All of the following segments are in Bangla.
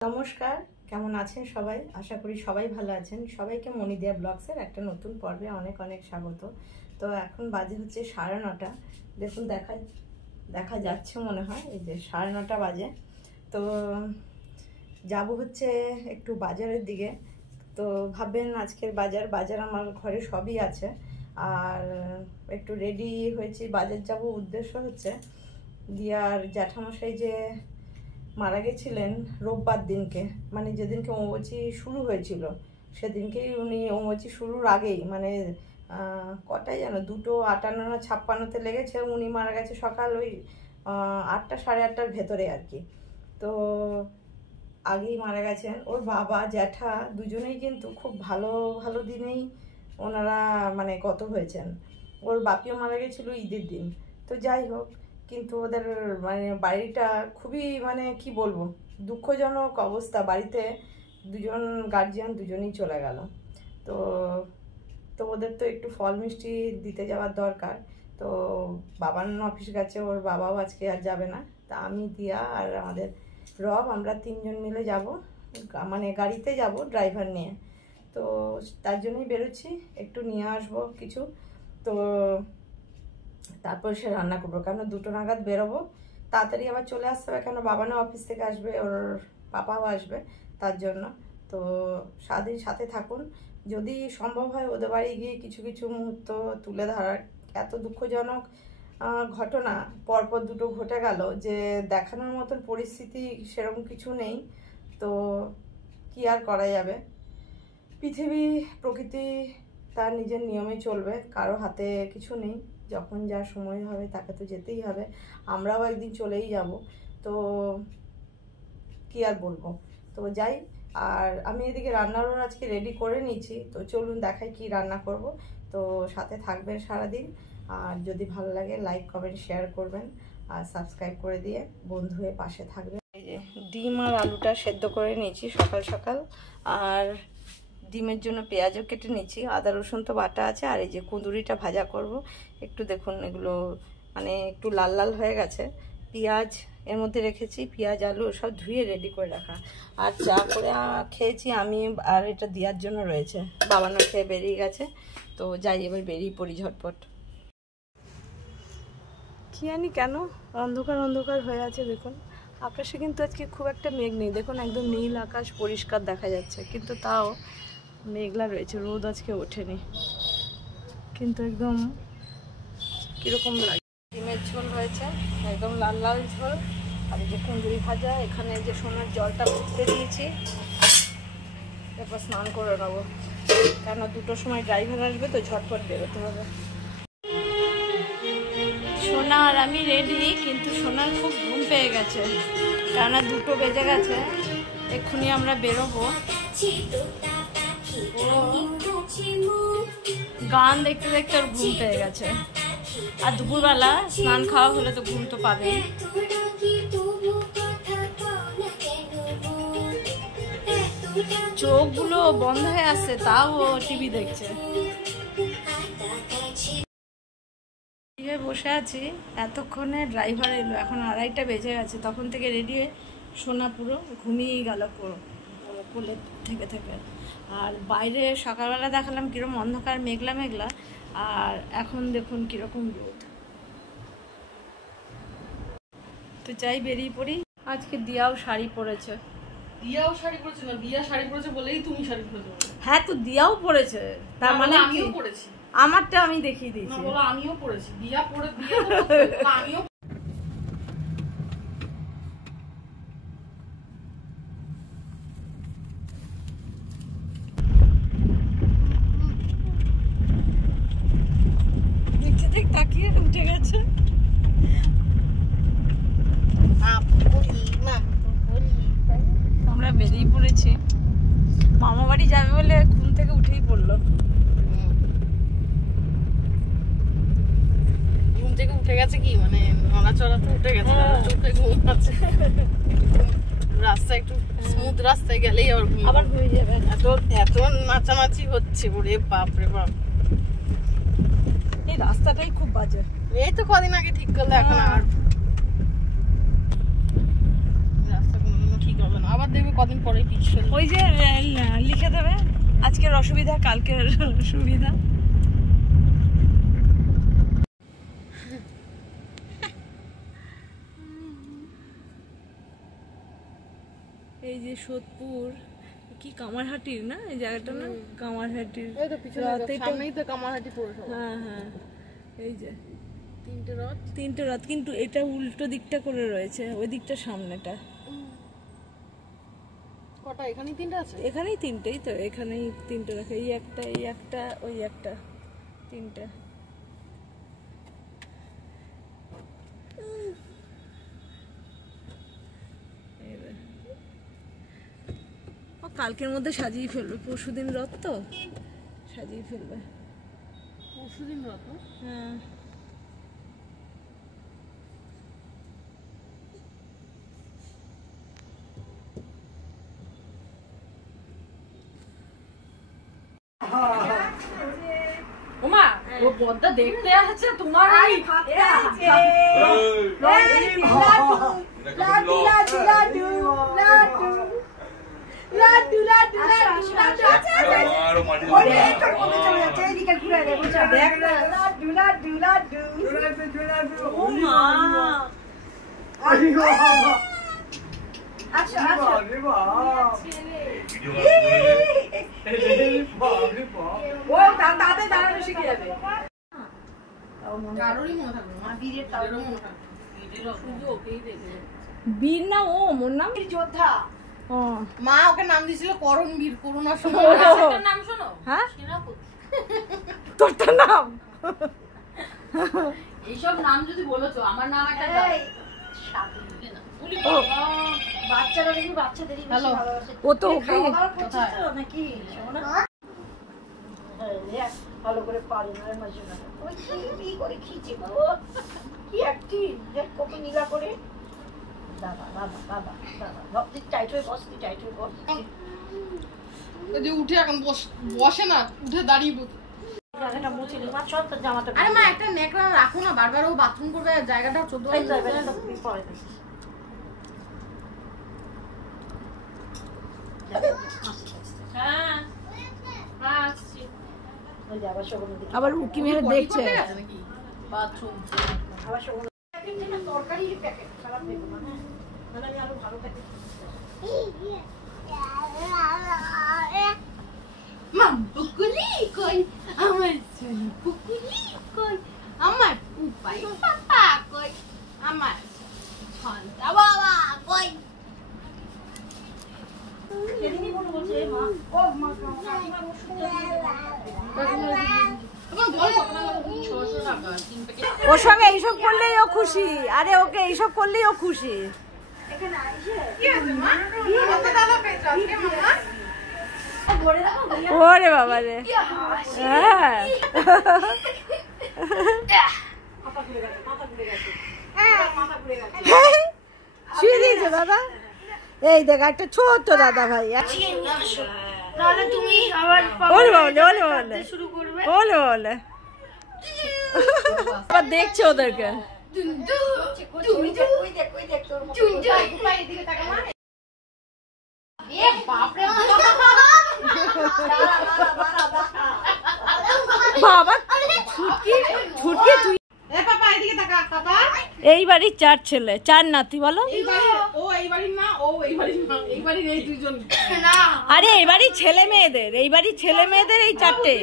নমস্কার, কেমন আছেন সবাই? আশা করি সবাই ভালো আছেন। সবাইকে মনিদিয়া ব্লগসের একটা নতুন পর্বে অনেক অনেক স্বাগত। তো এখন বাজে হচ্ছে 9:30। দেখুন দেখা যাচ্ছে মনে হয়, এই যে 9:30 বাজে। তো যাব হচ্ছে একটু বাজারের দিকে। তো ভাববেন আজকের বাজার আমার ঘরে সবই আছে। আর একটু রেডি হয়েছি, বাজার যাব। উদ্দেশ্য হচ্ছে দিয়ার জ্যাঠামশাই যে মারা গেছিলেন রোববার দিনকে, মানে যেদিনকে অম্বুবাচী শুরু হয়েছিল সেদিনকেই উনি অম্বুবাচী শুরুর আগেই, মানে কটায় যেন 2:58 না 56-তে লেগেছে। উনি মারা গেছে সকাল ওই 8টা সাড়ে 8টার ভেতরে আর কি। তো আগেই মারা গেছেন। ওর বাবা জ্যাঠা দুজনেই কিন্তু খুব ভালো ভালো দিনেই ওনারা মানে গত হয়েছেন। ওর বাপিও মারা গেছিলো ঈদের দিন। তো যাই হোক, কিন্তু ওদের মানে বাড়িটা খুবই মানে কি বলবো, দুঃখজনক অবস্থা। বাড়িতে দুজন গার্জিয়ান দুজনেই চলে গেল। তো তো ওদের তো একটু ফল মিষ্টি দিতে যাওয়ার দরকার। তো বাবার অফিস গেছে, ওর বাবাও আজকে আর যাবে না। তা আমি, দিয়া আর আমাদের রব, আমরা 3জন মিলে যাব, মানে গাড়িতে যাব ড্রাইভার নিয়ে। তো তার জন্যই বেরোচ্ছি, একটু নিয়ে আসবো কিছু। তো তারপর সে রান্না করবো, কারণ 2টো নাগাদ বেরোবো। তাড়াতাড়ি আবার চলে আসতে হবে, কেন বাবা না অফিস থেকে আসবে, ওর পাপাও আসবে, তার জন্য। তো সারাদিন সাথে থাকুন। যদি সম্ভব হয় ওদের বাড়ি গিয়ে কিছু কিছু মুহূর্ত তুলে ধরার। এত দুঃখজনক ঘটনা পরপর দুটো ঘটে গেল যে দেখানোর মতন পরিস্থিতি সেরকম কিছু নেই। তো কি আর করা যাবে, পৃথিবী প্রকৃতি তার নিজের নিয়মে চলবে, কারো হাতে কিছু নেই। যখন যা সময় হবে তাকে তো যেতেই হবে, আমরাও একদিন চলেই যাব। তো কি আর বলবো, তো যাই। আর আমি এদিকে রান্নারও আজকে রেডি করে নিয়েছি। তো চলুন দেখাই কি রান্না করব। তো সাথে থাকবেন সারাদিন। আর যদি ভালো লাগে লাইক কমেন্ট শেয়ার করবেন, আর সাবস্ক্রাইব করে দিয়ে বন্ধু হয়ে পাশে থাকবেন। এই যে ডিম আর আলুটা সেদ্ধ করে নিয়েছি সকাল সকাল। আর ডিমের জন্য পেঁয়াজও কেটে নিচ্ছি, আদা রসুন তো বাটা আছে। আর এই যে কুঁদুরিটা ভাজা করব। একটু দেখুন এগুলো মানে একটু লাল লাল হয়ে গেছে। পেঁয়াজ এর মধ্যে রেখেছি, পেঁয়াজ আলু সব ধুয়ে রেডি করে রাখা। আর চা করে খেয়েছি আমি, আর এটা দেওয়ার জন্য রয়েছে। বাবা না খেয়ে বেরিয়ে গেছে। তো যাই, এবার বেরিয়ে পড়ি ঝটপট। কি জানি কেন অন্ধকার অন্ধকার হয়ে আছে। দেখুন আকাশে কিন্তু আজকে খুব একটা মেঘ নেই। দেখুন একদম নীল আকাশ, পরিষ্কার দেখা যাচ্ছে, কিন্তু তাও মেঘলা রয়েছে। রোদ আজকে ওঠেনি, কিন্তু একদম কিরকম লাগে। ডিমের ঝোল হয়েছে, একদম লাল লাল ঝোল। আর এই যে কুঁদুরি ভাজা, এখানে যে সোনার জলটা ফুটতে দিয়েছি, এরপর স্নান করে নেবো, কেন 2টোর সময় ড্রাইভার আসবে, তো ঝটপট বেরোতে হবে। সোনা আর আমি রেডি, কিন্তু সোনার খুব ঘুম পেয়ে গেছে, কেননা 2টো বেজে গেছে। এক্ষুনি আমরা বেরোবো। গান দেখতে দেখতে ওর ঘুম পেয়ে গেছে। আর দুপুরবেলা স্নান খাওয়া হলে তো ঘুম তো পাবে। চোখগুলো বন্ধ হয়ে আসছে, তাও ও টিভি দেখছে। বসে আছি, এতক্ষণে ড্রাইভার এলো, এখন 2:30 বেজে গেছে। তখন থেকে রেডি হয়ে সোনা পুরো ঘুমিয়েই গেল কোলে থেকে থেকে। আর বাইরে সকালবেলা দেখালাম কিরকম অন্ধকার মেঘলা মেঘলা, আর এখন দেখুন কিরকম রোদ। তো চাই বেরিয়ে পড়ি। আজকে দিয়াও শাড়ি পরেছে। দিয়াও শাড়ি পরেছে না, দিয়া শাড়ি পরেছে বলেই তুমি শাড়ি পরেছো। হ্যাঁ, তো দিয়াও পরেছে, তার মানে আমিও পরেছি। আমারটা আমি দেখিয়ে দিয়েছি। না বলো আমিও পরেছি, দিয়া পরে দিয়া আমিও। দেখছে দেখ তাকিয়ে উঠে গেছে। আমরা বেরিয়ে পড়েছি, মামা বাড়ি যাবে বলে ঘুম থেকে উঠেই পড়লো। ঘুম থেকে উঠে গেছে কি মানে নড়াচড়াতে উঠে গেছে, চোখে ঘুম আছে। রাস্তা একটু স্মুথ রাস্তায় গেলেই আবার ঘুমিয়ে যাবে। এত নাচানাচি হচ্ছে, ওরে বাপ রে বাপ। এই রাস্তাটাই খুব বাজে। এই তো কদিন আগে ঠিক করলে, এখন আর রাস্তা কোনোদিনও ঠিক হবে না। আবার আবার দেখবে কদিন পরে পিছ ওই যে লিখে দেবে আজকের অসুবিধা কালকের সুবিধা। এই যে সোদপুর কি কামারহাটির না এই জায়গাটা না, কামারহাটির। এই তো পিছনে সামনেই তো কামারহাটি পৌরসভা। হ্যাঁ হ্যাঁ এই যে তিনটে রথ, কিন্তু এটা উল্টো দিকটা করে রয়েছে, ওই দিকটা সামনেটা। কটা এখানেই তিনটে আছে? এখানেই তিনটেই তো, এখানেই তিনটে রাখে, এই একটা ওই একটা, তিনটে। কালকের মধ্যে সাজিয়ে ফেলবে, পরশুদিন রথ তো সাজিয়ে ফেলবে। পরশুদিন রথ? হ্যাঁ ওমা ও বড়দা দেখতে আসছে তোমার বীর না ও মোর নাম যোদ্ধা। মা ওকে নাম দিয়েছিল করণবীর, করোনার সময়। নাম শোনো? হ্যাঁ তোর তো নাম এইসব নাম যদি বলেছো, আমার নাম একটা বাচ্চারা দেখি বাচ্চাদেরই বেশি ভালোবাসে। ও তো ওকে নাকি ভালো করে পারি না মাঝে মাঝে ওই কি করে খিচে গো, কি একটি দেখ কত নীলা করে। বাবা বাবা বাবা বাবা ভাবছি টাইট হয়ে বস, তুই টাইট হয়ে বস। যে উঠে এখন বসে না, উঠে দাঁড়িয়ে জায়গাটা মুছে নি মা, সব তো জামাটা। আরে মা একটা নেকড়া রাখো না, বারবার ও বাথরুম করবে, জায়গাটা 14 যাবে না পরে। হ্যাঁ আসছি। ওই যে আবার শোভন দিকে আবার উকি মেরে দেখছে নাকি বাথরুম। আবার শোভন একটা তরকারি প্যাকেট খারাপ দেখো না, হ্যাঁ মানে আমি আরো ভালো প্যাকেট। মাম পুকুলি কই আমার সোনা, পুকুলি কই আমার উপাই পাপা কই আমার ছন্দা বাবা কই। সেদিনই বলো বলছে মা ও মা কাকিমা ওর সঙ্গে এইসব করলেই ও খুশি, আরে ওকে এইসব করলেই ও খুশি। ওরে বাবা রে, হ্যাঁ শুয়ে দিয়েছে দাদা। এই দেখ একটা ছোট্ট দাদা ভাই, তুমি আবার আবার দেখছে ওদেরকে। বাবা ছুটকি তুই এই বাড়ির 4 ছেলে 4 নাতি বলো। আরে এই বাড়ির ছেলে মেয়েদের, এই বাড়ির ছেলে মেয়েদের এই 4টে।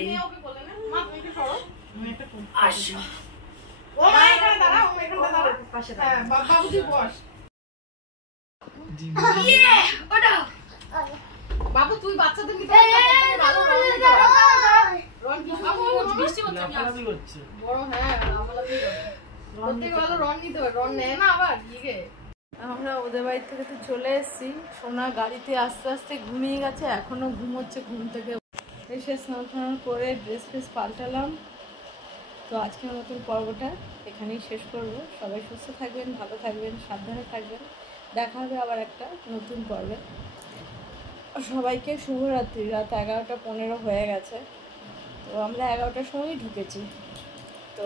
বাবু তুই বাচ্চাদের নিতে আমরা ওদের বাড়ি থেকে তো চলে এসেছি, সোনা গাড়িতে আস্তে আস্তে ঘুমিয়ে গেছে, এখনো ঘুমোচ্ছে। ঘুম থেকে এসে স্নান টান করে ড্রেস ফ্রেস পাল্টালাম। তো আজকের মতন পর্বটা এখানেই শেষ করবো। সবাই সুস্থ থাকবেন, ভালো থাকবেন, সাবধানে থাকবেন। দেখা হবে আবার একটা নতুন পর্বে। সবাইকে শুভরাত্রি। রাত 11:15 হয়ে গেছে, তো আমরা 11টার সময়ই ঢুকেছি। তো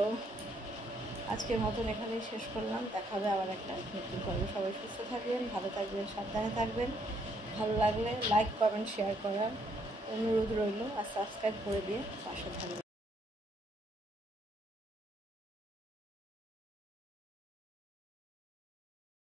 আজকের মতন এখানেই শেষ করলাম। দেখা হবে আবার একটা নতুন পর্বে। সবাই সুস্থ থাকবেন, ভালো থাকবেন, সাবধানে থাকবেন। ভালো লাগলে লাইক কমেন্ট শেয়ার করার অনুরোধ রইল, আর সাবস্ক্রাইব করে দিয়ে পাশে থাকবে।